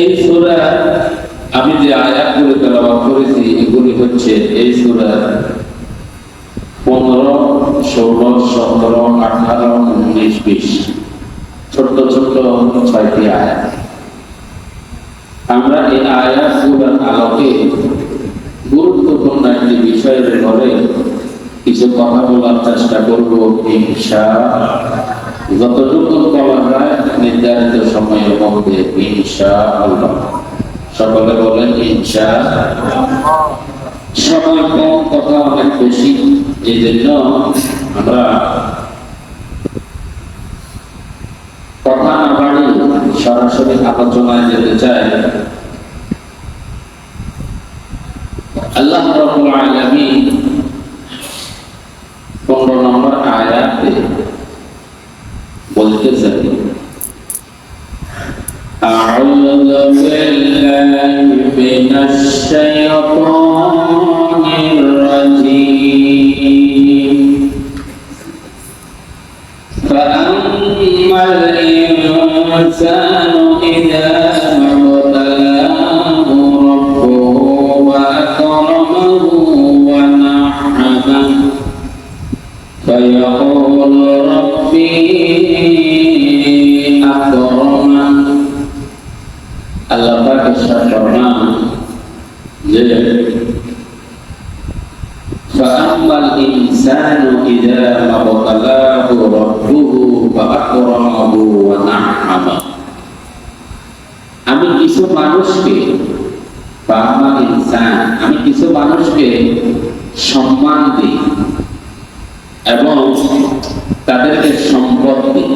এই সূরা আমি যে আয়াতগুলো তেলাওয়াত করেছি এগুলি হচ্ছে এই সূরা 15, 16, 17, 18, 19, 20 ছোট্ট ছোট্ট 6টি আয়াত। আমরা এই আয়াতগুলোর আলোকে গুরুত্বপূর্ণ একটি বিষয়ের উপরে কিছু কথা বলার চেষ্টা করব ইনশাআল্লাহ। যতটুকু বলা যায় নির্ধারিত সময়ের মধ্যে ইনশাআল্লাহ। সকলে বলেন ইনশাআল্লাহ। সময় কম, কথা অনেক বেশি, এই জন্য আমরা কথা না বাড়ি সরাসরি আলোচনায় যেতে চাই। আল্লাহ রাব্বুল আলামিন 15 নম্বর আয়াতে বলতেছেন, আউযু বিল্লাহি মিনাশ শাইতানির রাজীম। ফাআম্মাল ইনসানু ইযা মাবতালাহু রাব্বুহু ওয়া আকরামাহু ওয়া না'আমাহু فيقول ربي أكرمن। আল্লাহ পাক ইরশাদ ফরমান যে فأما الإنسان إذا ما ابتلاه ربه فأكرمه ونعمه। আমি কিছু মানুষকে আমি কিছু মানুষকে সম্মান দিই এবং তাদেরকে সম্পদ দিই।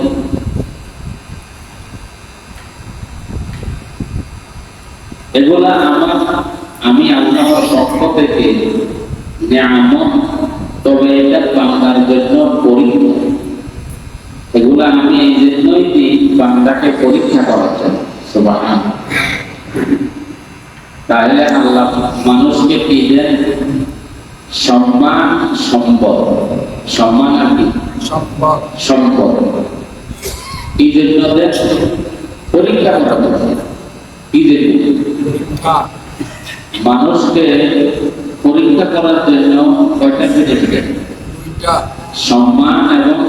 এগুলা আমি আল্লাহর পক্ষ থেকে নিয়ামত, তবে এটা বান্দার জন্য পরীক্ষা। এগুলা আমি এই জন্যই দিই বান্দাকে পরীক্ষা করার জন্য। সুবহানাল্লাহ। তাহলে আল্লাহ মানুষকে কি দেন? সম্মান, সম্পদ। সম্মান আর কি? সম্পদ। এই জন্য দেন পরীক্ষা করার জন্য। এই জন্য মানুষকে পরীক্ষা করার জন্য কয়টা জিনিস দেন? সম্মান এবং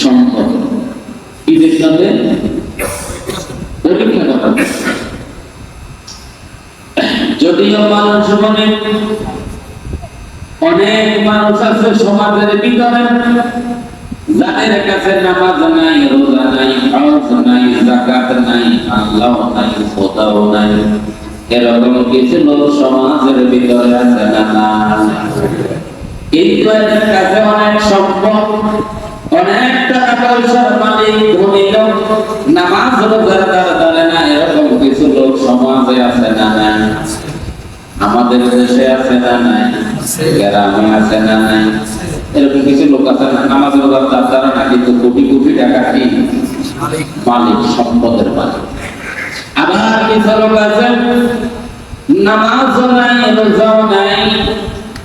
সম্পদ। এই জন্য দেন পরীক্ষা করার জন্য। যদিও মানুষ জীবনে অনেক মানুষ আছে সমাজের ভিতরে যাদের কাছে নামাজ নাই, রোজা নাই, হজ নাই, যাকাত নাই, আল্লাহ নাই, খোদাও নাই, এরকম কিছু লোক সমাজের ভিতরে আছে না? কিন্তু এদের কাছে অনেক সম্পদ, অনেক টাকা পয়সার মালিক, ধনী লোক, নামাজ রোজার দ্বারা না, এরকম কিছু লোক সমাজে আছে না? আমাদের দেশে আছে না? নাই? গ্রামে আছে না? নাই? এরকম কিছু লোক আছে না, নামাজ রোজার দ্বারা না, কিন্তু কোটি কোটি টাকা কি মালিক, সম্পদের মালিক। আবার কিছু লোক আছে নামাজ নাই, রোজাও নাই,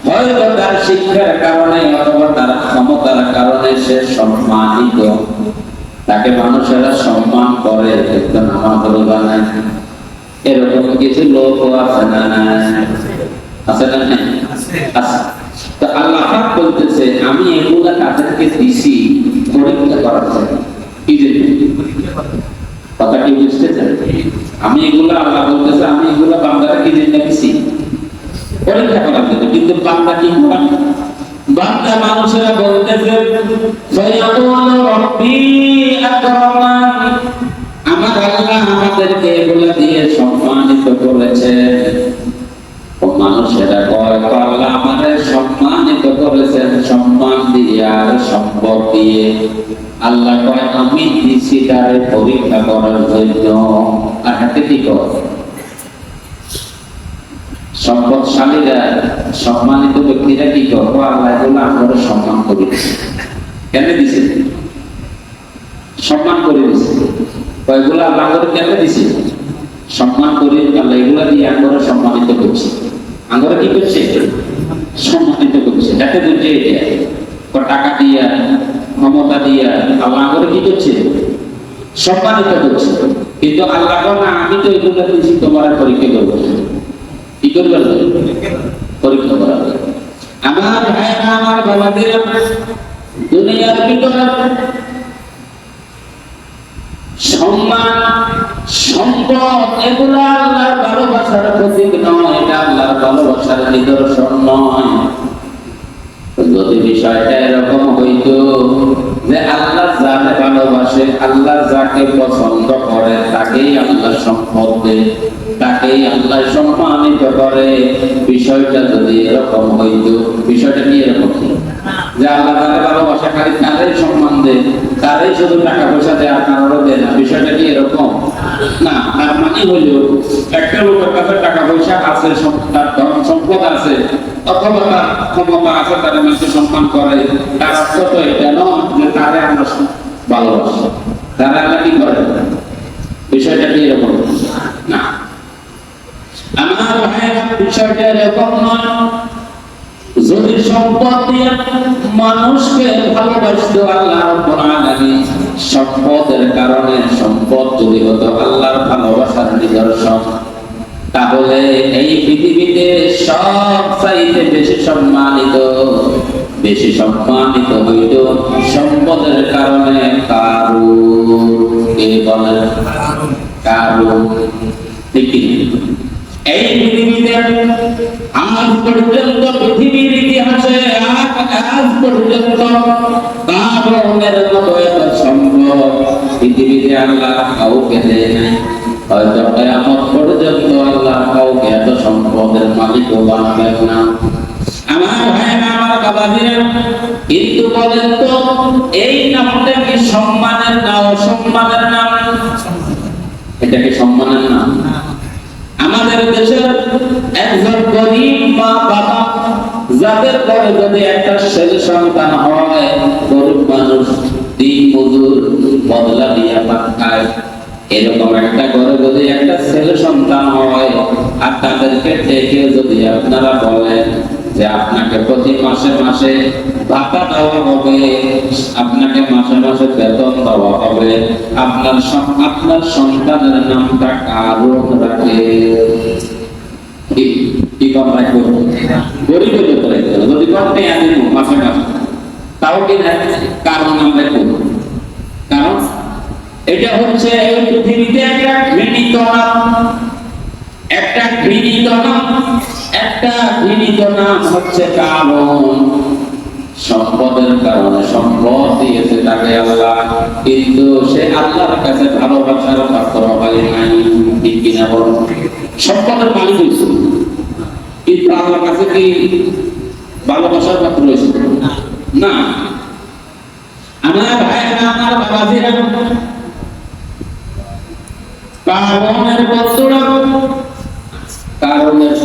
হয়তো তার শিক্ষার কারণে অথবা তার ক্ষমতার কারণে সে সম্মানিত, তাকে মানুষেরা সম্মান করে, কিন্তু নামাজ রোজা নাই। এরকম কিছু লোক আছে না? আছে না? আছে। তো আল্লাহ পাক বলতেছে আমি এগুলা তাদেরকে দিছি পরীক্ষা করার জন্য। কি জন্য? কথা কি বুঝতেছেন? আমি এগুলা, আল্লাহ বলতেছে আমি এগুলা বান্দারা কি জন্য দিছি? পরীক্ষা করার জন্য। কিন্তু বান্দা কি করে? বান্দা মানুষেরা বলতেছে ফায়াকুলু রাব্বি আকরামান। আমার আল্লাহ আমাদেরকে এগুলা দিয়ে সম্মানিত করেছে। ও মানুষেরা কয় আল্লাহ আমাদের সম্মানিত করেছেন, সম্মান দিয়ে আর সম্পদ দিয়ে। আল্লাহ কয় আমি দিছি তারে পরীক্ষা করার জন্য। আর হাতে কি কর? সম্পদশালীরা, সম্মানিত ব্যক্তিরা কি কর? আল্লাহ এগুলো আমরা সম্মান করে দিছি। কেন দিছে? সম্মান করে দিছে। এগুলো আল্লাহ কেন দিছে? সম্মান করে। আল্লাহ এগুলা দিয়ে আমরা সম্মানিত করছি। আমরা কি করছে? সম্মানিত করছে। যাতে বুঝে টাকা দিয়া, ক্ষমতা দিয়া আল্লাহ আমরা কি করছে? সম্মানিত করছে। কিন্তু আল্লাহ না, আমি তো এগুলো দিয়েছি তোমার পরীক্ষা করবো। কি করবে? পরীক্ষা করা হবে। আমার ভাইরা, আমার বাবাদের, দুনিয়ার ভিতরে সম্মান, সম্পদ এগুলো আল্লাহর ভালোবাসার প্রতীক নয়, এটা আল্লাহর ভালোবাসার নিদর্শন নয়। যদি বিষয়টা এরকম হইতো যে আল্লাহ যাকে ভালোবাসে, আল্লাহ যাকে পছন্দ করে তাকেই আল্লাহ সম্পদ দেয়, তাকেই আল্লাহ সম্মানিত করে, বিষয়টা যদি এরকম হইতো, বিষয়টা কি এরকম যে আল্লাহ যাকে ভালোবাসে খালি তারই সম্মান দেয়, তারই শুধু টাকা পয়সা দেয় আর কারোর দেয় না, বিষয়টা কি এরকম না। তার মানে হইল একটা লোকের কাছে টাকা পয়সা আছে, তার ধন সম্পদ আছে, অথবা তার ক্ষমতা আছে, তারা মানুষকে সম্মান করে, তার অর্থ তো এটা নয় যে তারে আমরা ভালোবাসি, তারা আল্লাহ কি করে, বিষয়টা কি এরকম না। আমার ভাইয়েরা, বিষয়টা এরকম নয়। যদি সম্পদ দিয়ে মানুষকে ভালোবাসতো আল্লাহ রাব্বুল আলামিন, সম্পদের কারণে সম্পদ যদি হতো আল্লাহর ভালোবাসার নিদর্শন, তাহলে এই পৃথিবীতে সব চাইতে বেশি সম্মানিত হইত সম্পদের কারণে কারুন। কে বলে? কারুন। ঠিক কি? এই পৃথিবীতে আজ পর্যন্ত, পৃথিবীর ইতিহাসে আজ পর্যন্ত কারুনের মতো এত সম্পদ পৃথিবীতে আল্লাহ কাউকে দেয় নাই। হয়তো কিয়ামত পর্যন্ত আল্লাহ কাউকে এত সম্পদের মালিকও বানাবেন না। আমার ভাইরা, আমার বাবাজিরা, কিন্তু বলেন তো এই নামটা কি সম্মানের না অসম্মানের নাম? এটা কি সম্মানের নাম? আমাদের দেশের একজন গরিব মা বাবা যাদের ঘরে যদি একটা ছেলে সন্তান হয়, গরিব মানুষ দিন মজুর বদলা দিয়া খায়, এরকম একটা ঘরে যদি একটা ছেলে সন্তান হয় আর তাদেরকে ডেকে যদি আপনারা বলেন যে আপনাকে প্রতি মাসে মাসে ভাতা দেওয়া হবে, আপনাকে মাসে মাসে বেতন দেওয়া হবে, আপনার সন্তানের নামটা কারুন রাখে, কি কম রাখবো? গরিবের উপরে যদি করতে আসেন মাসে মাসে, তাও কি কারণ আমরা করব? কারণ এটা হচ্ছে এই পৃথিবীতে একটা ঘৃণিত নাম, একটা ঘৃণিত নাম হচ্ছে কারণ। সম্পদের কারণে সম্পদ দিয়েছে তাকে আল্লাহ, কিন্তু সে আল্লাহর কাছে ভালোবাসার পাত্র হয় নাই। ঠিক কিনা বল? সম্পদের মালিক হয়েছে কিন্তু আল্লাহর কাছে কি ভালোবাসার পাত্র হয়েছে না। আমার ভাইরা, আমার বাবাজিরা, কারণের বস্তুরা, কারণের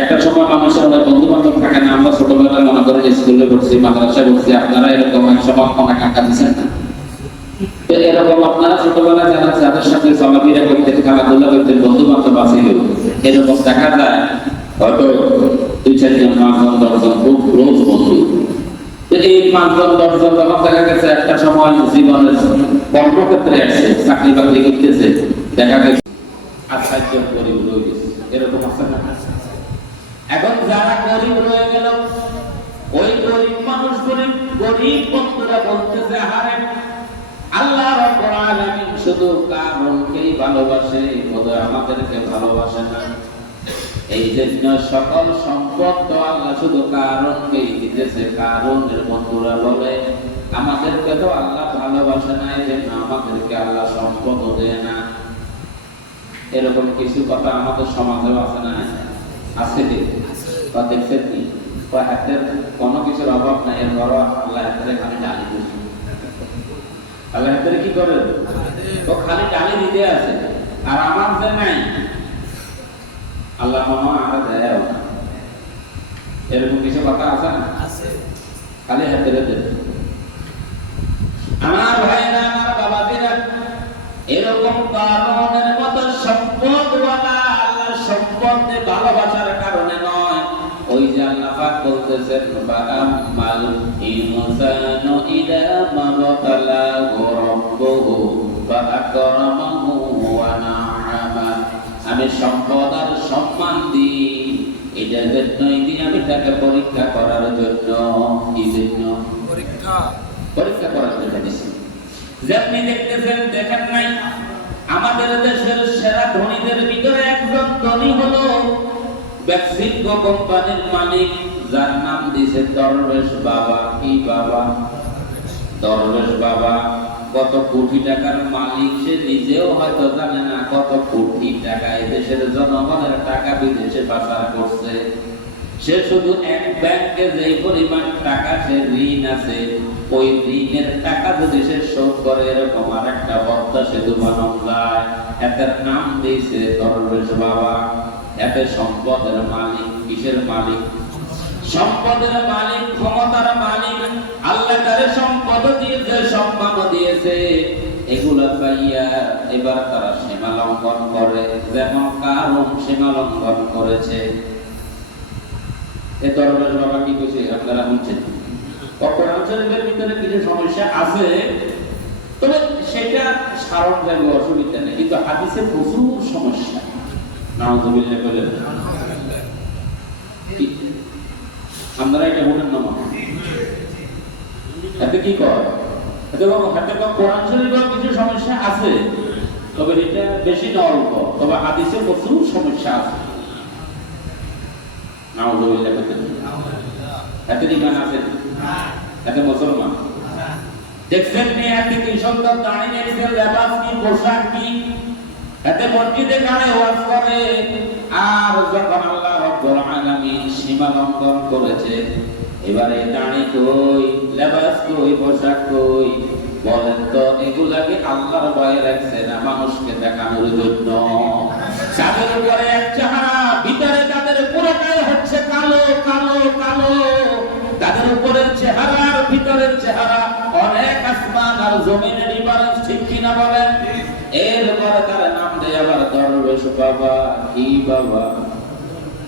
একটা সময় মানুষের অনেক বন্ধু বান্ধব থাকে না। আমরা ছোটবেলায় মনে করেন স্কুলে পড়ছি, মাদ্রাসায় পড়ছি, আপনারা এরকম এক সময় অনেক আঁকা দিচ্ছেন না? এরকম আপনারা ছোটবেলায় যারা যাদের সাথে চলাফেরা করতেন, খেলাধুলা করতেন, বন্ধু বান্ধব আছে, এরকম দেখা যায় হয়তো 2-4 জন, 5 জন, 10 জন খুব ক্লোজ বন্ধু। এই 5 জন 10 জন যখন দেখা গেছে একটা সময় জীবনের কর্মক্ষেত্রে আসছে, চাকরি বাকরি করতেছে, দেখা গেছে 8-7 জন গরিব রয়ে গেছে। এরকম আছে না? এখন যারা গরিব রয়ে গেল, ওই গরিব মানুষগুলি, গরিব বন্ধুরা বলতেছে, হারে আল্লাহ রাব্বুল আলামিন শুধু কারণকেই ভালোবাসে, বোধহয় আমাদেরকে ভালোবাসে না। এই জন্য সকল সম্পদ তো আল্লাহ শুধু কারণকেই দিতেছে। কারণের বন্ধুরা বলে আমাদেরকে তো আল্লাহ ভালোবাসে না, এই জন্য আমাদেরকে আল্লাহ সম্পদ দেয় না। এরকম কিছু কথা আমাদের সমাজেও আছে না? আছে। দেখছেন কি? হাতের কোনো কিছুর অভাব নাই, এর বড় আল্লাহ হাতে খালি ডালি দিচ্ছে। আল্লাহ হাতে কি করে? ও খালি ডালি দিতে আছে, আর আমার যে নাই, আল্লাহ মামা আমরা দেয় না। এরকম কিছু কথা আছে না? খালি হাতে দেয়। আমার ভাইরা, আমার বাবাজিরা, এরকম কারণের মতো সম্পদওয়ালা আল্লাহর সম্পদকে ভালোবাসার কারণে নয়। ওই যে আল্লাহ পাক বলতেছেন, ফাআম্মাল ইনসানু ইযা মাবতালাহু রাব্বুহু ফাআকরামাহু আকরামাহু ওয়া নাআমা, আমি সম্পদ আর সম্মান দিই এটার জন্যই দিই, আমি তাকে পরীক্ষা করার জন্য। কি জন্য? পরীক্ষা করার জন্য দিছি। যেমনি দেখতেছেন, দেখেন নাই আমাদের দেশের সেরা ধনীদের ভিতরে একজন ধনী হলো ব্যক্তিগত কোম্পানির মালিক, যার নাম দিয়েছে দরবেশ বাবা। কি বাবা? দরবেশ বাবা। কত কোটি টাকার মালিক সে নিজেও হয়তো জানে না, কত কোটি টাকা দেশের জনগণের টাকা বিদেশে পাচার করছে। সে শুধু এক ব্যাংকে যে পরিমাণ টাকা সে ঋণ আছে, ওই ঋণের টাকা যদি সে শোধ করে এরকম আর একটা পদ্মা সেতু বানানো যায়। এটার নাম দিয়েছে দরবেশ বাবা। এতে সম্পদের মালিক। কিসের মালিক? সম্পদের মালিক, ক্ষমতার মালিক। আল্লাহ তারে সম্পদ দিয়েছে, সম্মান দিয়েছে। এগুলা পাইয়া এবার তারা সীমা লঙ্ঘন করে, যেমন কারণ সীমা লঙ্ঘন করেছে। এ দরবেশ বাবা কি কইছে আপনারা শুনছেন? কোরআন শরীফের ভিতরে কিছু সমস্যা আছে, তবে সেটা সারণ যাবে, অসুবিধা নেই, কিন্তু হাদিসে প্রচুর সমস্যা। নাউযুবিল্লাহ বলেন। আপনারা এটা বলেন না? এতে কি কর? এতে কোরআন শরীফের কিছু সমস্যা আছে, তবে এটা বেশি না অল্প, তবে হাদিসে প্রচুর সমস্যা আছে। নাউযুবিল্লাহ বলেন। এতে ইমান আছে? এতে মুসলমান দেখছেন নি? এতে কি সুন্দর দাঁড়িয়ে গেছে, লেবাস কি, পোশাক কি, এতে মসজিদে গানে ওয়াজ করে। আর যখন আল্লাহ রাব্বুল আলামিন সীমা লঙ্ঘন করেছে, এবারে দাঁড়ি কই, লেবাস কই, পোশাক কই, বলেন তো এগুলাকে আল্লাহর ভয়ে রাখছে না মানুষকে দেখানোর জন্য? তাদের উপরে এক চেহারা, ভিতরে তাদের পুরোটাই হচ্ছে কালো কালো কালো। তাদের উপরের চেহারা আর ভিতরের চেহারা অনেক আসমান আর জমিনের ডিফারেন্স, ঠিক কিনা বলেন? এরপরে তারা নাম দেয় আবার দরবেশ বাবা। কি বাবা?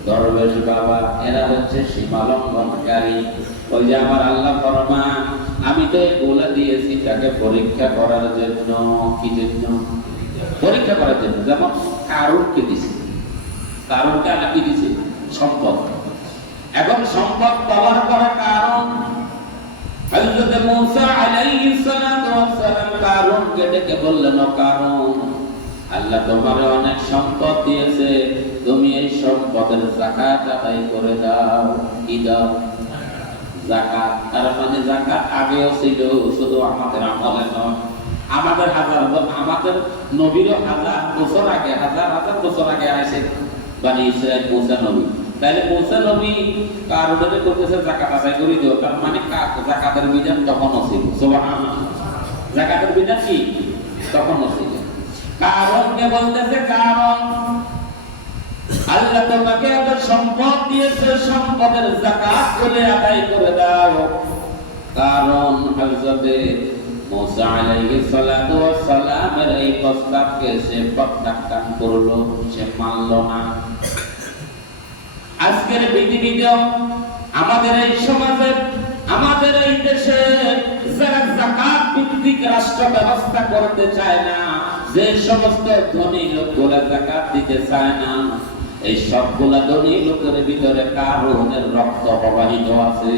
দরবেশ বাবা। এরা হচ্ছে সীমা লঙ্ঘনকারী। ওই যে আমার আল্লাহ ফরমান, আমি তো এগুলা দিয়েছি তাকে পরীক্ষা করার জন্য। কি জন্য? পরীক্ষা করার জন্য। যেমন কারুনকে দিছে, কারুনকে আল্লাহ কি দিছে? সম্পদ। এখন সম্পদ পাওয়ার পরে কারণ হযরত মূসা আলাইহিস সালাতু ওয়াস সালাম কারুনকে ডেকে বললেন, ও কারুন, আল্লাহ তোমারে অনেক সম্পদ দিয়েছে, তুমি এই সম্পদের যাকাত আদায় করে দাও। কি দাও? যাকাত। তার মানে যাকাত আগেও ছিল, শুধু আমাদের আমলে নয়, আমাদের আমাদের নবীরও হাজার বছর আগে, হাজার হাজার বছর আগে আসে বনি ইসরাইল মূসা নবী। তাহলে মূসা নবী কারুনের করতেছে যাকাত আদায় করে দিও, তার মানে যাকাতের বিধান তখনও ছিল। সুবহানাল্লাহ। যাকাতের বিধান কি তখনও ছিল। কারণকে বলতেছে, কারণ আল্লাহ তোমাকে এত সম্পদ দিয়েছে, সম্পদের যাকাত করে আদায় করে দাও। কারণ হযরতে মূসা আলাইহিস সালাতু ওয়াস সালামের এই প্রস্তাবকে সে প্রত্যাখ্যান করলো, সে মানল না। আজকের পৃথিবীতে আমাদের এই সমাজে, আমাদের এই দেশে যারা যাকাত ভিত্তিক রাষ্ট্র ব্যবস্থা করতে চায় না, যে সমস্ত ধনী লোকগুলা যাকাত দিতে চায় না, এই সবগুলা ধনী লোকের ভিতরে কারুনের রক্ত প্রবাহিত আছে।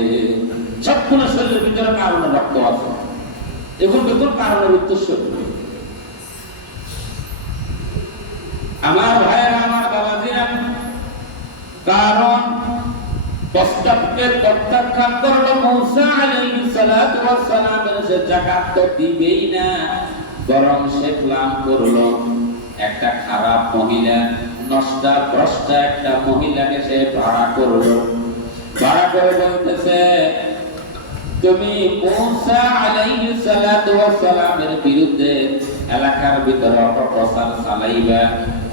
সবগুলো শরীরের ভিতরে কারুনের রক্ত আছে। এখন দেখুন কারণের উদ্দেশ্য। আমার ভাইয়েরা, আমার বাবাজিরা, কারণ প্রস্তাবকে প্রত্যাখ্যান করলো। মূসা আলাইহিস সালাতু ওয়াস সালামের সে যাকাত তো দিবেই না, বরং সে প্ল্যান করলো একটা খারাপ মহিলা, নষ্টা ভ্রষ্টা একটা মহিলাকে সে ভাড়া করলো। ভাড়া করে বলতেছে, তুমি মূসা আলাইহিস সালাতু ওয়াস সালামের বিরুদ্ধে এলাকার ভিতরে অপপ্রচার চালাইবা।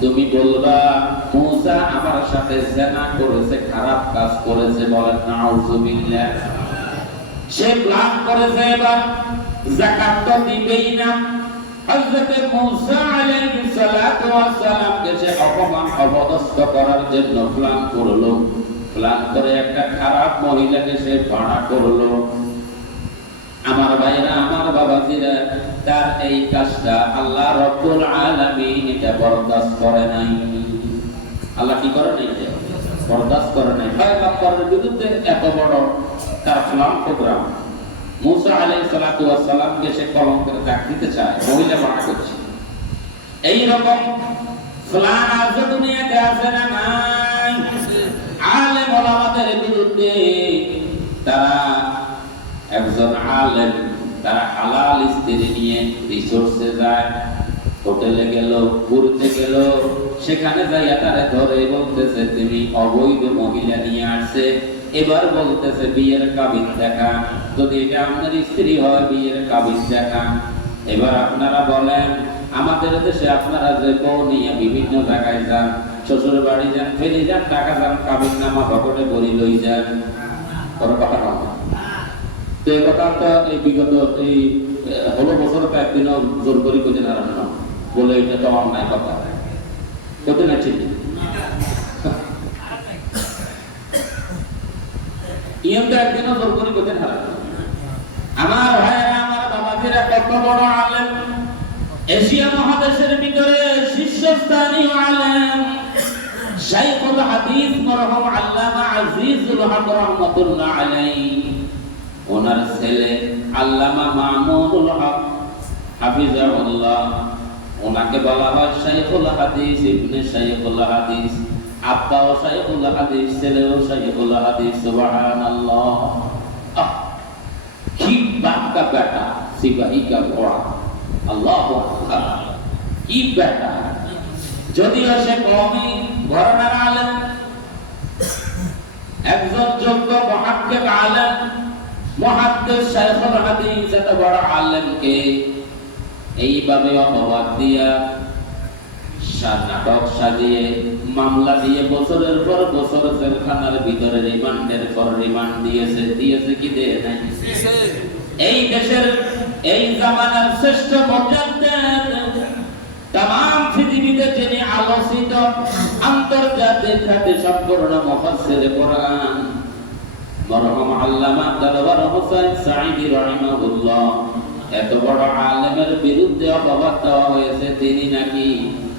তুমি বলবা মূসা আমার সাথে জিনা করেছে, খারাপ কাজ করেছে। বলেন নাউযুবিল্লাহ। সে প্ল্যান করেছে এবার যাকাত তো দিবেই না। হযরত মূসা আলাইহিস সালাতু ওয়াস সালামকে সে অপমান অপদস্থ করার জন্য প্ল্যান করলো। প্ল্যান করে একটা খারাপ মহিলাকে সে ভাড়া করলো। আমার ভাইরা, আমার বাবাজিরা, তার এই কাজটা আল্লাহ রাব্বুল আলামিন এটা বরদাস্ত করে নাই। আল্লাহ কি করে নাই? বরদাস্ত করে নাই। পয়গম্বরের বিরুদ্ধে এত বড় তার প্ল্যান প্রোগ্রাম। মুসা আলাইহিস সালাতু ওয়াস সালামকে সে কলঙ্কের দাগ দিতে চায়, মহিলা মানা করছে। এই রকম প্ল্যান আজ দুনিয়াতে আছে না নাই? আলেম ওলামাদের বিরুদ্ধে তারা একজন আলেম, তারা হালাল স্ত্রী নিয়ে রিসোর্সে যায়, হোটেলে গেল, ঘুরতে গেল, সেখানে যাইয়া তারা ধরে বলতেছে তুমি অবৈধ মহিলা নিয়ে আসছে। এবার বলতেছে বিয়ের কাবিন দেখা, যদি এটা আপনার স্ত্রী হয় বিয়ের কাবিন দেখা। এবার আপনারা বলেন, আমাদের দেশে আপনারা যে বউ নিয়ে বিভিন্ন জায়গায় যান, শ্বশুর বাড়ি যান, ফেলে যান, টাকা যান, কাবিন নামা ভবনে বলি লই যান, কোনো কথা কম না। তো এই কথা তো এই বিগত এই 16 বছর তো একদিনও জোর করি কোথায় না বলে এটা তো অন্যায় কথা, কোথায় না ঠিক ইয়ে তো একদিনও জোর করি কোথায় হারা। আমার ভাইয়েরা, আমার বাবাজিরা, কত বড় আলেম, এশিয়া মহাদেশের ভিতরে শীর্ষস্থানীয় আলেম শাইখুল হাদিস মরহুম আল্লামা আজিজুল হক রাহমাতুল্লাহ আলাইহি, ওনার ছেলে আল্লামা মামুনুল হক হাফিজাহুল্লাহ, ওনাকে বলা হয় শাইখুল হাদিস, ইবনে শাইখুল হাদিস। আব্বাও শাইখুল হাদিস, ছেলেও শাইখুল হাদিস। সুবহানাল্লাহ! কি বাপ কা বেটা, সিপাহী কা ঘোড়া। আল্লাহু আকবার! কি বেটা! যদিও সে কওমি ঘরানার আলেম, একজন যোগ্য মুহাক্কিক আলেম, মুহাদ্দিস শাইখুল হাদিস, এত বড় আলেমকে এইভাবে অপবাদ দিয়া, নাটক সাজিয়ে, মামলা দিয়ে বছরের পর বছর জেলখানার ভিতরে রিমান্ডের পর রিমান্ড দিয়েছে। দিয়েছে কি দেয় নাই? এই দেশের এই জামানার শ্রেষ্ঠ মুজাদ্দিদ, তামাম পৃথিবীতে যিনি আলোচিত আন্তর্জাতিক খ্যাতি সম্পন্ন মুফাসসিরে কোরআন মরহুম আল্লামা দেলওয়ার হোসেন সাঈদী রাহিমাহুল্লাহ, এত বড় আলেমের বিরুদ্ধে অপবাদ দেওয়া হয়েছে তিনি নাকি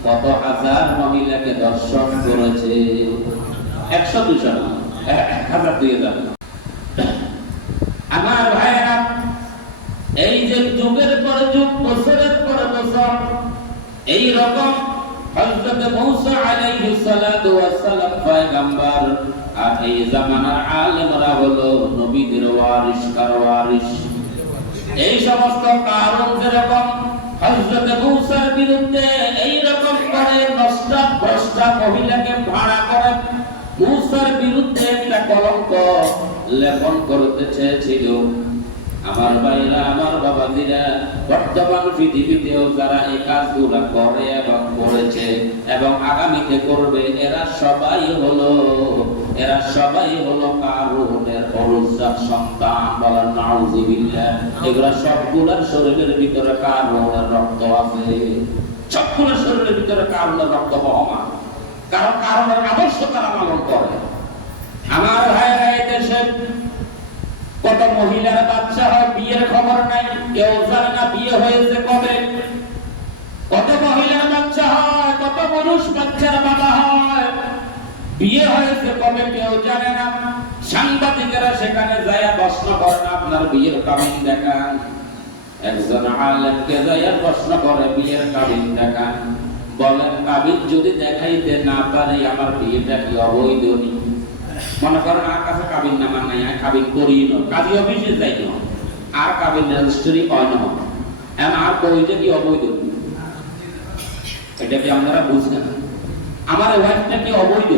কত হাজার মহিলাকে দর্শন করেছে। 100-200 না, 1000 দিয়ে যাবে। আমার ভাইয়েরা, এই যে যুগের পর যুগ, বছরের পর বছর এই রকম হযরত মূসা আলাইহিস সালাতু ওয়াস সালাম পয়গম্বর, আর এই জামানার আলেমরা হলো নবীদের ওয়ারিস, কার ওয়ারিস। এই সমস্ত কারণ যেরকম হযরত মূসার বিরুদ্ধে এই রকম করে নষ্টা ভ্রষ্টা মহিলাকে ভাড়া করে মূসার বিরুদ্ধে একটা কলঙ্ক লেপন করতে চেয়েছিল। আমার ভাইরা, আমার বাবাজিরা, বর্তমান পৃথিবীতেও যারা এই কাজগুলো করে এবং করেছে এবং আগামীতে করবে, এরা সবাই হলো কারুনের অনুজাত সন্তান। বলেন নাউযুবিল্লাহ! এগুলা সবগুলোর শরীরের ভিতরে কারুনের রক্ত আছে, সবগুলোর শরীরের ভিতরে কারুনের রক্ত বহমান, কারণ কারুনের আদর্শ তারা পালন করে। আমার ভাইরা, এই দেশে কত মহিলার বাচ্চা হয়, বিয়ের খবর নাই, কেউ জানে না বিয়ে হয়েছে কবে। কত মহিলার বাচ্চা হয়, কত পুরুষ বাচ্চার বাবা হয়, বিয়ে হয়েছে কবে কেউ জানে না। সাংবাদিকেরা সেখানে যায়া প্রশ্ন করেন, আপনার বিয়ের কাবিন দেখান। একজন আলেমকে যায়া প্রশ্ন করে, বিয়ের কাবিন দেখান। বলেন, কাবিন যদি দেখাইতে না পারে আমার বিয়েটা কি অবৈধ? মনে করেন আর কাছে কাবিন নামা নাই, কাবিন করি না, কাজী অফিসে যাই না, আর কাবিন রেজিস্ট্রি হয় না, আর বইটা কি অবৈধ? এটা কি আপনারা বুঝছেন? আমার ওয়াইফটা কি অবৈধ?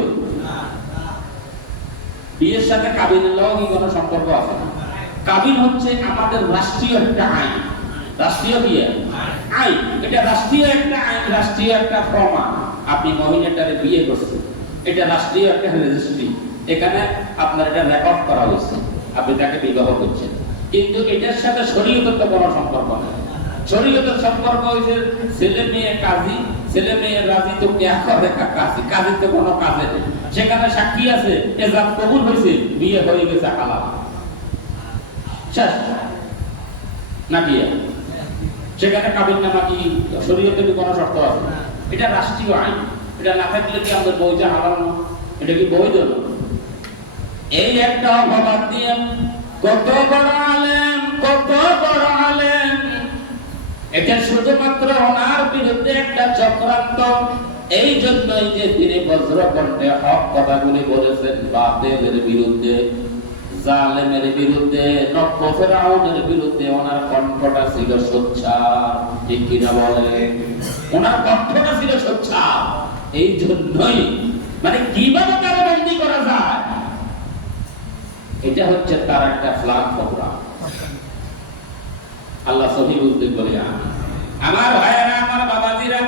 বিয়ের সাথে কাবিনের লোক কি কোনো সম্পর্ক আছে? কাবিন হচ্ছে আমাদের রাষ্ট্রীয় একটা আইন, রাষ্ট্রীয় বিয়ে আইন, এটা রাষ্ট্রীয় একটা আইন, রাষ্ট্রীয় একটা প্রমাণ। আপনি মহিলাটারে বিয়ে করছেন, এটা রাষ্ট্রীয় একটা রেজিস্ট্রি, এখানে আপনার এটা রেকর্ড করা হয়েছে, আপনি তাকে বিবাহ করছেন। কিন্তু এটার সাথে শরীয়তের তো কোনো সম্পর্ক নেই। শরীয়তের সম্পর্ক হয়েছে ছেলে মেয়ে কাজী, ছেলে মেয়ে রাজি তো কে করে কাজী, কাজী তো কোনো কাজে নেই। সেখানে সাক্ষী আছে, এজাব কবুল হয়েছে, বিয়ে হয়ে গেছে হালাল, শেষ। নাকি? সেখানে কাবিন নামা কি শরীয়তে কি কোনো শর্ত আছে? এটা রাষ্ট্রীয় আইন, এটা না থাকলে কি আমাদের বইটা হারাম না? এটা কি বৈধ না? এই একটা অপবাদ দিয়ে কত বড় আলেম, কত বড় আলেম, এটা শুধুমাত্র ওনার বিরুদ্ধে একটা চক্রান্ত। এই জন্যই যে তিনি বজ্রকণ্ঠে হক কথাগুলি বলেছেন বাতিলের বিরুদ্ধে, জালেমের বিরুদ্ধে, নব্য ফেরাউনের বিরুদ্ধে ওনার কণ্ঠটা ছিল সোচ্চার। ঠিক কিনা বলে? ওনার কণ্ঠটা ছিল সোচ্চার। এই জন্যই মানে কিভাবে তারা বন্দী করা যায়, এটা হচ্ছে তার একটা ফ্ল্যাগ প্রোগ্রাম। আল্লাহ সহি বুঝতে বলে। আমার ভাইয়েরা, আমার বাবাজিরা,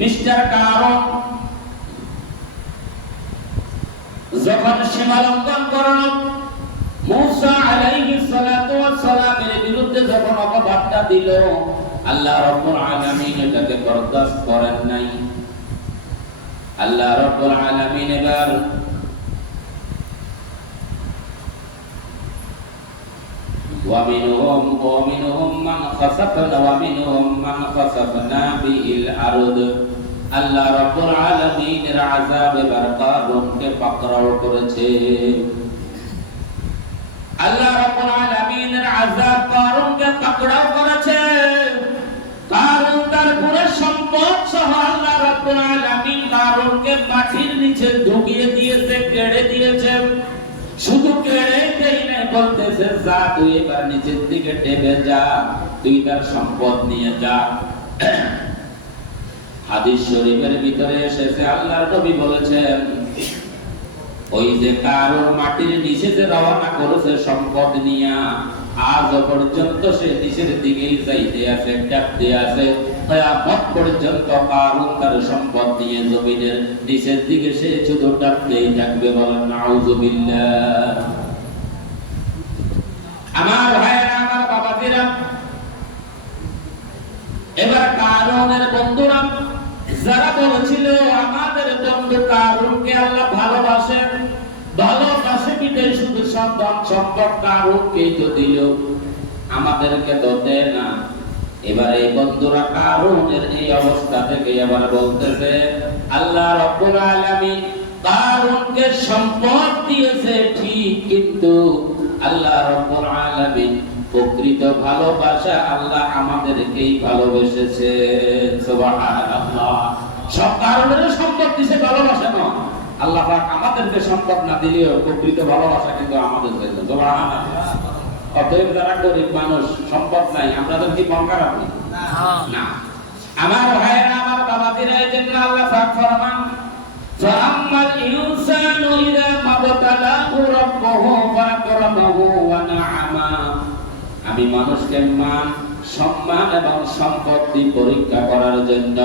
মিস্টার কারণ যখন সীমা লঙ্ঘন করল, মূসা আলাইহিস সালাতু ওয়াস সালামের বিরুদ্ধে যখন অপবাদটা দিল, আল্লাহ রাব্বুল আলামিন এটাকে বরদাস্ত করেন নাই। আল্লাহ রাব্বুল আলামিন এবার ومنهم من خسفنا ومنهم من خسفنا به الأرض। আল্লাহ রাব্বুল আলামিনের আযাব এবার কারুনকে পাকড়াও করেছে। আল্লাহ রাব্বুল আলামিনের আযাব কারুনকে পাকড়াও করেছে। কারুন তার পুরো সম্পদ সহ আল্লাহ রাব্বুল আলামিন কারুনকে মাটির নিচে ঢুকিয়ে দিয়েছে, কেড়ে দিয়েছে। শুধু কেড়ে দেই না, বলতেছে যা তুই এবার নিচের দিকে টেবে যা, তুই তার সম্পদ নিয়ে যা। হাদিস শরীফের ভিতরে এসেছে, আল্লাহর নবী বলেছেন, ওই যে কারুন মাটির নিচে যে রওনা করেছে সম্পদ নিয়ে, আজ পর্যন্ত সে নিচের দিকেই যাইতে আছে, ডাকতে আছে। কিয়ামত পর্যন্ত কারুন তার সম্পদ নিয়ে জমিনের নিচের দিকে সে শুধু ডাকতেই থাকবে। বলেন নাউযুবিল্লাহ। আমার ভাইয়েরা, আমার বাবাজিরা, এবার কারুনের বন্ধুরা যারা বলেছিল আমাদের বন্ধু কারুনকে আল্লাহ ভালোবাসেন, ভালোবাসে বিদায় শুধু সন্তান সম্পদ কারুনকেই তো দিল, আমাদেরকে তো দেয় না। এবার এই বন্ধুরা কারুনের এই অবস্থা থেকে এবার বলতেছে, আল্লাহ রাব্বুল আলামিন কারুনকে সম্পদ দিয়েছে ঠিক, কিন্তু আল্লাহ রাব্বুল আলামিন প্রকৃত ভালোবাসা আল্লাহ আমাদেরকেই ভালোবেসেছে। সুবহানাল্লাহ। সব কারণের সম্পদ দিয়েছে, ভালোবাসা নয়। আল্লাহ পাক আমাদেরকে সম্পদ না দিলেও প্রকৃত ভালোবাসা কিন্তু আমাদের জন্য। সুবহানাল্লাহ। অতএব যারা গরিব মানুষ, সম্পদ নাই, আমরা তো কি মন খারাপ না? আমার ভাইয়েরা, আমার বাবাজিরা, এই জন্য আল্লাহ পাক ফরমান, ফাআম্মাল ইনসানু ইযা মাবতালাহু রাব্বুহু ফাআকরামাহু ওয়া না'আমা। আমি মানুষকে মান, সম্মান এবং সম্পদ দিয়ে পরীক্ষা করার জন্য,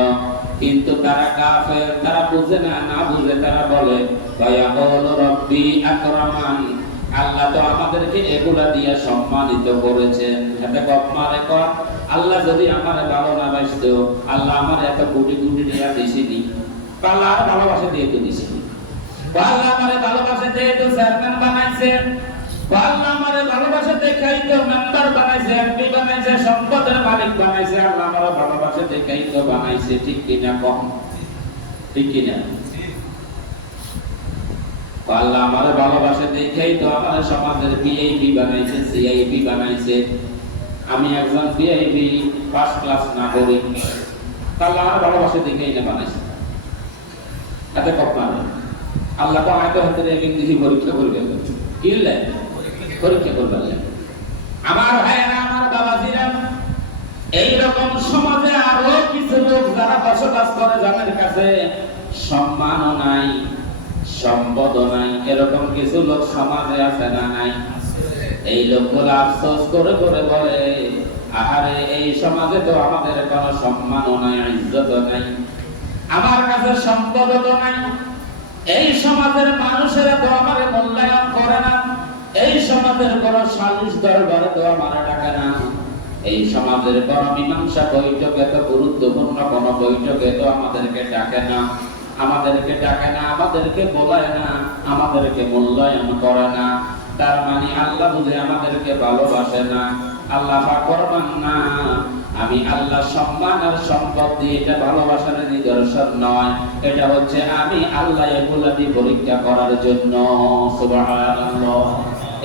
কিন্তু তারা কাফের, তারা বুঝে না, না বুঝে তারা বলে ফায়াকুলু রাব্বি আকরামান। আল্লাহ তো আমাদেরকে এগুলা দিয়ে সম্মানিত করেছেন। এতে কমারে কর, আল্লাহ যদি আমারে ভালো না বাসতো, আল্লাহ আমার এত কোটি কোটি টাকা দিছিনি, আল্লাহ আর ভালোবাসা দিয়ে তো দিছিনি। আল্লাহ আমারে ভালোবাসা দিয়ে তো চেয়ারম্যান বানাইছে, আল্লাহ আমারে ভালোবাসা দেখাই তো মেম্বার বানাইছে, এমপি বানাইছে, সম্পদের মালিক বানাইছে। আল্লাহ আমারে ভালোবাসা দেখাই তো বানাইছে। ঠিক কিনা কম? ঠিক কিনা? আল্লাহ আমারে ভালোবাসা দেখাই তো আমার সমাজের ভিআইপি বানাইছে, সিআইপি বানাইছে। আমি একজন ভিআইপি, ফার্স্ট ক্লাস নাগরিক, আল্লাহ আমার ভালোবাসা দেখাই না বানাইছে। এতে কম না? আল্লাহ তো হয়তো হাতে রেখে দিদি পরীক্ষা করবে, কি পরীক্ষা করবে। আমার ভাইয়েরা, আমার বাবাজিরা, এইরকম সমাজে আরো কিছু লোক যারা বসবাস করে, যাদের কাছে সম্মানও নাই, সম্পদও নাই, এরকম কিছু লোক সমাজে আছে না নাই? এই লোকগুলো আফসোস করে করে বলে, আহারে এই সমাজে তো আমাদের কোনো সম্মানও নাই, ইজ্জতও নাই, আমার কাছে সম্পদও তো নাই, এই সমাজের মানুষেরা তো আমার মূল্যায়ন করে না, এই সমাজের কোন সালিশ দরবারে তো আমার ডাকে না, এই সমাজের কোন মীমাংসা বৈঠকে তো গুরুত্বপূর্ণ কোন বৈঠকে তো আমাদেরকে ডাকে না, আমাদেরকে বলায় না, আমাদেরকে মূল্যায়ন করে না। তার মানে আল্লাহ বুঝে আমাদেরকে ভালোবাসে না। আল্লাহ পাক ফরমান না, আমি আল্লাহ সম্মান আর সম্পদ দিয়ে এটা ভালোবাসার নিদর্শন নয়, এটা হচ্ছে আমি আল্লাহ এগুলা দিয়ে পরীক্ষা করার জন্য। সুবহানাল্লাহ।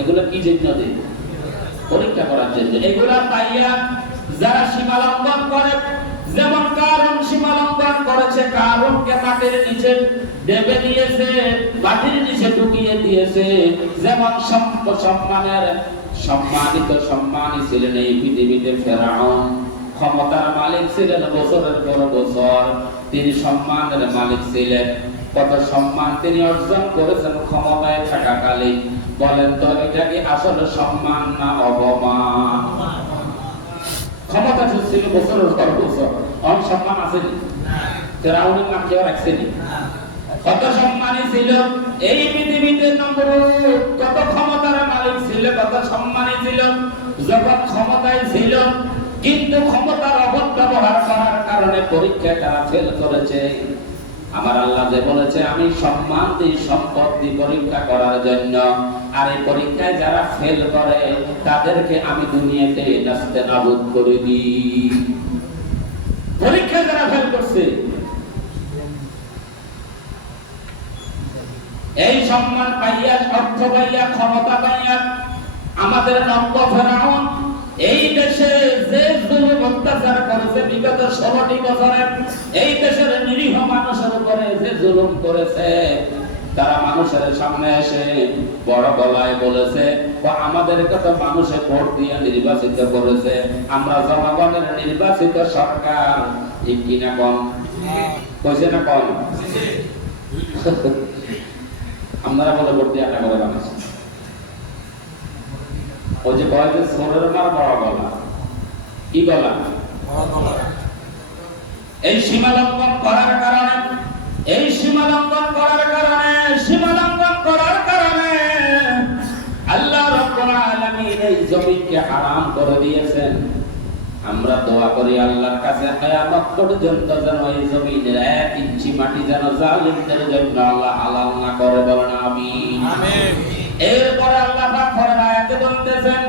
এগুলো কি জন্য দিই? পরীক্ষা করার জন্য। এগুলা পাইয়া যারা সীমা লঙ্ঘন করে, যেমন কারণ সীমা লঙ্ঘন করেছে, কারণকে মাটির নিচে দেবে দিয়েছে, মাটির নিচে ঢুকিয়ে দিয়েছে। যেমন সম্মানী ছিলেন এই পৃথিবীতে ফেরাউন, ক্ষমতার মালিক ছিলেন বছরের পর বছর, তিনি সম্মানের মালিক ছিলেন। কত সম্মান তিনি অর্জন করেছেন ক্ষমতায় থাকাকালীন। বলেন তো এটা কি আসলে সম্মান না অপমান? ক্ষমতা ছিল বছরের পর বছর, অনেক সম্মান আসেনি। ফেরাউনের নাম কেউ রাখছেনি। কত সম্মানী ছিল এই পৃথিবীতে নমরুদ, কত ক্ষমতার মালিক ছিল, কত সম্মানী ছিল যখন ক্ষমতায় ছিল, কিন্তু ক্ষমতার অপব্যবহার করার কারণে পরীক্ষায় তারা ফেল করেছে। আমার আল্লাহ যে বলেছে আমি সম্মান দিই, সম্পদ দিই পরীক্ষা করার জন্য, আর এই পরীক্ষায় যারা ফেল করে তাদেরকে আমি দুনিয়াতে নাস্তে নাবুদ করে দিই। পরীক্ষায় যারা ফেল করছে, এই সম্মান পাইয়া, অর্থ পাইয়া, ক্ষমতা পাইয়া আমাদের নব্য ফেরাউন এই দেশে যে জুলুম অত্যাচার করেছে বিগত 16টি বছরে, এই দেশের নিরীহ মানুষের উপরে যে জুলুম করেছে, তারা মানুষের সামনে এসে বড় গলায় বলেছে, আমাদেরকে তো মানুষে ভোট দিয়ে নির্বাচিত করেছে, আমরা জনগণের নির্বাচিত সরকার, ঠিক কিনা কম? কইছে না কম? আমরা বলে ভোট দিয়ে আটা করে বানাচ্ছি। ওই যে কয় যে সোরের মার বড় গলা, কি গলা? এই সীমা লঙ্ঘন করার কারণে, এই সীমা লঙ্ঘন করার কারণে, সীমা লঙ্ঘন করার কারণে আল্লাহ রাব্বুল আলামিন এই জমিকে হারাম করে দিয়েছেন। আমরা দোয়া করি আল্লাহর কাছে কিয়ামত পর্যন্ত যেন এই জমিনের 1 ইঞ্চি মাটি যেন জালিমদের জন্য আল্লাহ হালাল না করে, বলেন আমিন। আমিন। এরপর আল্লাহ পাক কোরআন আয়াতে বলতেছেন,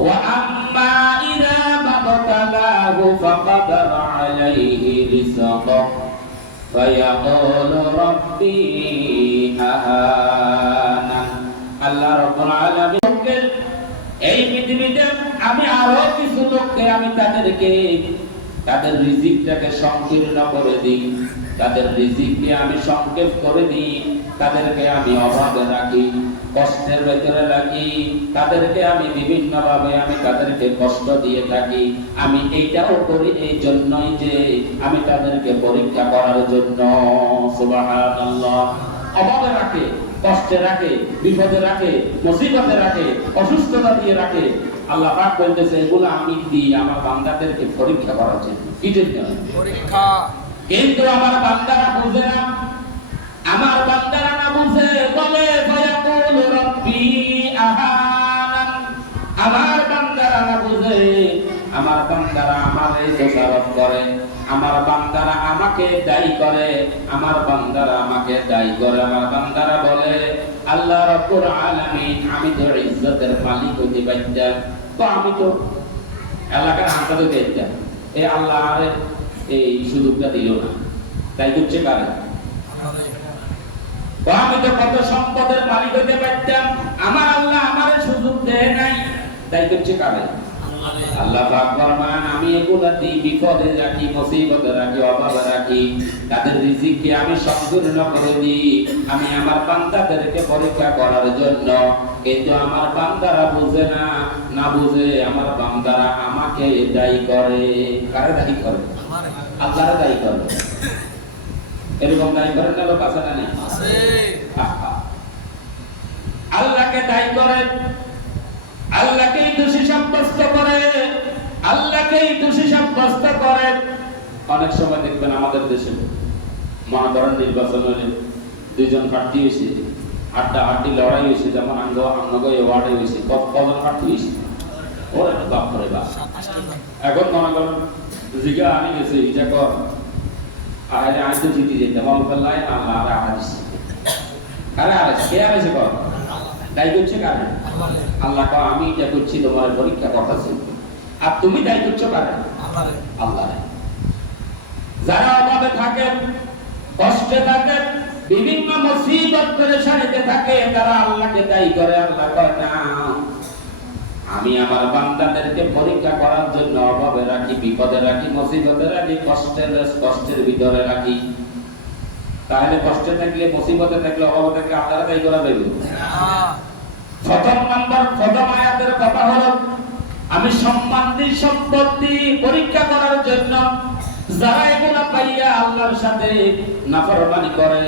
ওয়া আম্মা ইযা মাবতালাহু ফাকাদারা আলাইহি রিজকাহু ফায়াকুলু রাব্বি আহানা। আল্লাহ রাব্বুল আলামিন এই পৃথিবীতে আমি আরো কিছু লোককে আমি তাদের রিজিকটাকে সংকীর্ণ করে দিই, তাদের রিজিককে আমি সংক্ষেপ করে দিই, তাদেরকে আমি অভাবে রাখি, কষ্টের ভেতরে রাখি, তাদেরকে আমি বিভিন্ন ভাবে আমি তাদেরকে কষ্ট দিয়ে থাকি। আমি এইটাও করি এই জন্যই যে আমি তাদেরকে পরীক্ষা করার জন্য। সুবহানাল্লাহ। অভাবে রাখে, কষ্টে রাখে, বিপদে রাখে, মুসিবতে রাখে, অসুস্থতা দিয়ে রাখে। আল্লাহ পাক বলতেছে এগুলো আমি দিই আমার বান্দাদেরকে পরীক্ষা করার জন্য। কি জন্য? পরীক্ষা। কিন্তু আমার বান্দারা বুঝে না, আমার বান্দারা না বুঝে, বলে ফায়াকুল রাব্বি আহানান। আমার বান্দারা না বুঝে, আমার বান্দারা আমারে দোষারোপ করে, আমার বান্দারা আমাকে দায়ী করে, আমার বান্দারা আমাকে দায়ী করে। আমার বান্দারা বলে আল্লাহ রাব্বুল আলামিন আমি তো ইজ্জতের মালিক হইতে পারতাম, তো আমি তো এলাকার হাঁটাতে পারতাম, এই আল্লাহ আরে এই সুযোগটা দিল না, তাই করছে কারে? আমি তো কত সম্পদের মালিক হইতে পারতাম, আমার আল্লাহ আমারে সুযোগ দেয় নাই, তাই করছে কারে? আল্লাহ পাক ফরমান আমি এগুলা দিই, বিপদে রাখি, মুসিবতে রাখি, অভাবে রাখি, তাদের রিজিককে আমি সংকীর্ণ করে দিই, আমি আমার বান্দাদেরকে পরীক্ষা করার জন্য। কিন্তু আমার বান্দারা বুঝে না, না বুঝে আমার বান্দারা আমাকে দায়ী করে। কারে দায়ী করে? আল্লাহরে দায়ী করে। এরকম দায়ী করেন না লোক আছে না? নেই? আল্লাহকে দায়ী করে, আল্লাহকেই দোষী সাব্যস্ত করে, আল্লাহকেই দোষী সাব্যস্ত করে। অনেক সময় দেখবেন আমাদের দেশে মনে করেন নির্বাচন হলে দুইজন প্রার্থী হয়েছে, আড্ডি লড়াই হয়েছে, যেমন আমনগর ওয়ার্ডে হয়েছে, কজন প্রার্থী হয়েছে? ওরা বাপ করে বাপ। এখন মনে করেন জিগা আনি গেছে, ইটা কর, আরে আজ তো জিতে যেতে বল ফেললাই, আল্লাহ আরে আহাদিস, আরে আরে কে আরেছে কর, দায়ী করছে কারে? আল্লাহ কয় আমি এটা করছি তোমার পরীক্ষা করতেছি, আর তুমি দায়ী করছো কারে? আল্লাহ। যারা অভাবে থাকেন, কষ্টে থাকেন, বিভিন্ন মুসিবত পেরেশানিতে থাকে, তারা আল্লাহকে দায়ী করে। আল্লাহ কয় না, আমি আমার বান্দাদেরকে পরীক্ষা করার জন্য অভাবে রাখি, বিপদে রাখি, মুসিবতে রাখি, কষ্টের ভিতরে রাখি। তাহলে কষ্টে থাকলে, মুসিবতে থাকলে, অভাবে থাকলে আপনারা দায়ী করা যাবে? প্রথম আয়াতের কথা হলো আমি সম্মানী সম্পত্তি পরীক্ষা করার জন্য যারা এগুলা পাইয়া আল্লাহর সাথে নাফরমানি করে,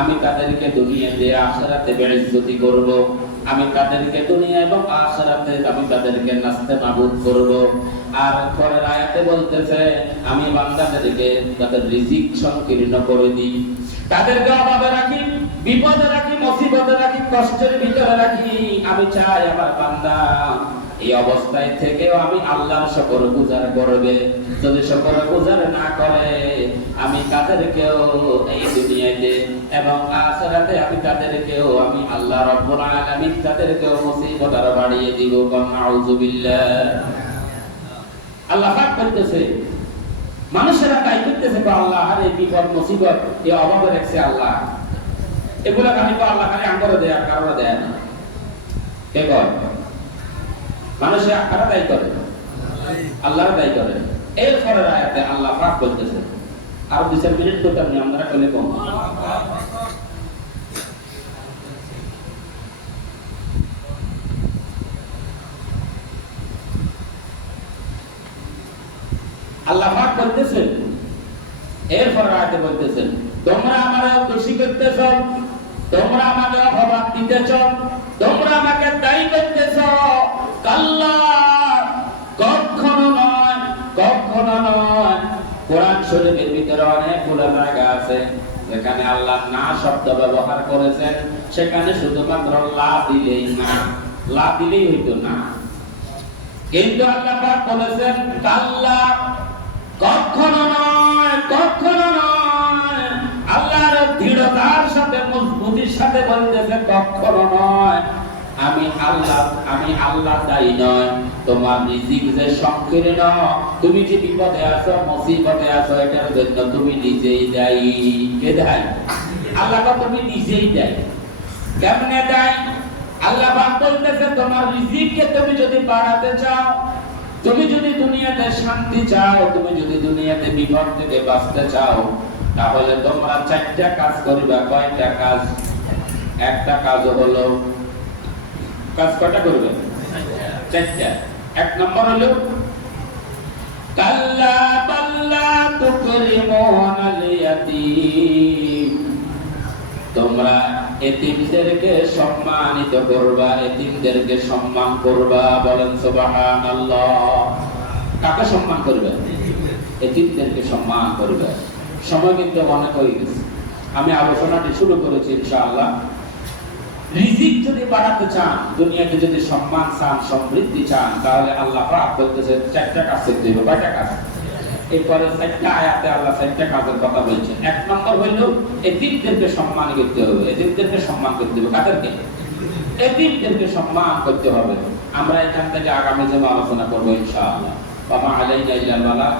আমি তাদেরকে দুনিয়াতে আখিরাতে বেইজ্জতি করব। আমি তাদেরকে দুনিয়া এবং আখিরাতে আমি তাদেরকে নাস্তানাবুদ করব। আর পরের আয়াতে বলতেছে আমি বান্দাদেরকে তাদের রিজিক সংকীর্ণ করে দিই, তাদেরকে অভাবে রাখি, বিপদে রাখি, মুসিবতে রাখি, কষ্টের ভিতরে রাখি। আমি চাই আমার বান্দা এই অবস্থায় থেকেও আমি আল্লাহর শুকর গুজার করবে। যদি শুকর গুজার না করে, আমি তাদেরকেও এই দুনিয়াতে এবং আখিরাতে আমি তাদেরকেও আমি আল্লাহ রাব্বুল আলামিন তাদেরকেও মুসিবত আর বাড়িয়ে দিব। নাউযুবিল্লাহ। আল্লাহ পাক বলতেছে মানুষেরা তাই করতেছে, আল্লাহ আরে বিপদ মুসিবত এই অভাবে রাখছে আল্লাহ, এগুলা খালি তো আল্লাহ খালি আঙ্গরে দেয় আর কারোর দেয় না। কে কয়? মানুষের কারা দায়ী করে? আল্লাহর দায়ী করে। এর পরের আয়াতে আল্লাহ পাক বলতেছে, আর 2-4 মিনিট করতাম না আমরা কইলে কম। আল্লাহ পাক বলতেছেন, এর পরের আয়াতে বলতেছেন তোমরা আমারে দোষী করতেছ, তোমরা আমাকে অপবাদ দিতেছ, তোমরা আমাকে দায়ী করতেছ। কাল্লা, কখনো নয়, কখনো নয়। কোরআন শরীফের ভিতরে অনেকগুলো জায়গা আছে যেখানে আল্লাহ না শব্দ ব্যবহার করেছেন, সেখানে শুধুমাত্র লা দিলেই না, লা দিলেই হইতো না। কিন্তু আল্লাহ পাক বলেছেন কাল্লা, কখনো নয়, কখনো নয়। আল্লাহর দৃঢ়তার সাথে, মজবুতির সাথে বলতেছে কখনো নয়। আমি আল্লাহ দায়ী নয়। তোমার রিজিক যে সংকীর্ণ, তুমি যে বিপদে আছো, মুসিবতে আছো, এটার জন্য তুমি নিজেই দায়ী। কে দায়ী? আল্লাহ তুমি নিজেই দায়ী। কেমনে দায়ী? আল্লাহ পাক বলতেছে তোমার রিজিককে তুমি যদি বাড়াতে চাও, তুমি যদি দুনিয়াতে শান্তি চাও, তুমি যদি দুনিয়াতে বিপদ থেকে বাঁচতে চাও, তাহলে তোমরা 4টা কাজ করবা। কয়টা কাজ? একটা কাজ হলো, কাজ কয়টা করবে? 4টা। 1 নম্বর হলো কাল্লা বাল্লা তুকরিমুনাল ইয়াতীম, তোমরা এতিমদেরকে সম্মানিত করবা, এতিমদেরকে সম্মান করবা। বলেন সুবহানাল্লাহ। কাকে সম্মান করবে? এতিমদেরকে সম্মান করবে। সময় কিন্তু অনেক হয়ে গেছে, আমি আলোচনাটি শুরু করেছি। ইনশাআল্লাহ রিজিক যদি বাড়াতে চান, দুনিয়াতে যদি সম্মান চান, সমৃদ্ধি চান, তাহলে আল্লাহ পাক বলতেছে 4টা কাজ করতে হবে। কয়টা কাজ? এরপরে 4টা আয়াতে আল্লাহ 4টা কাজের কথা বলছেন। 1 নম্বর হইল এতিমদেরকে সম্মান করতে হবে। এতিমদেরকে সম্মান করতে হবে। কাদেরকে? এতিমদেরকে সম্মান করতে হবে। আমরা এখান থেকে আগামী জন্য আলোচনা করবো ইনশাআল্লাহ। ওয়া মা আলাইনা ইল্লাল বালাগ।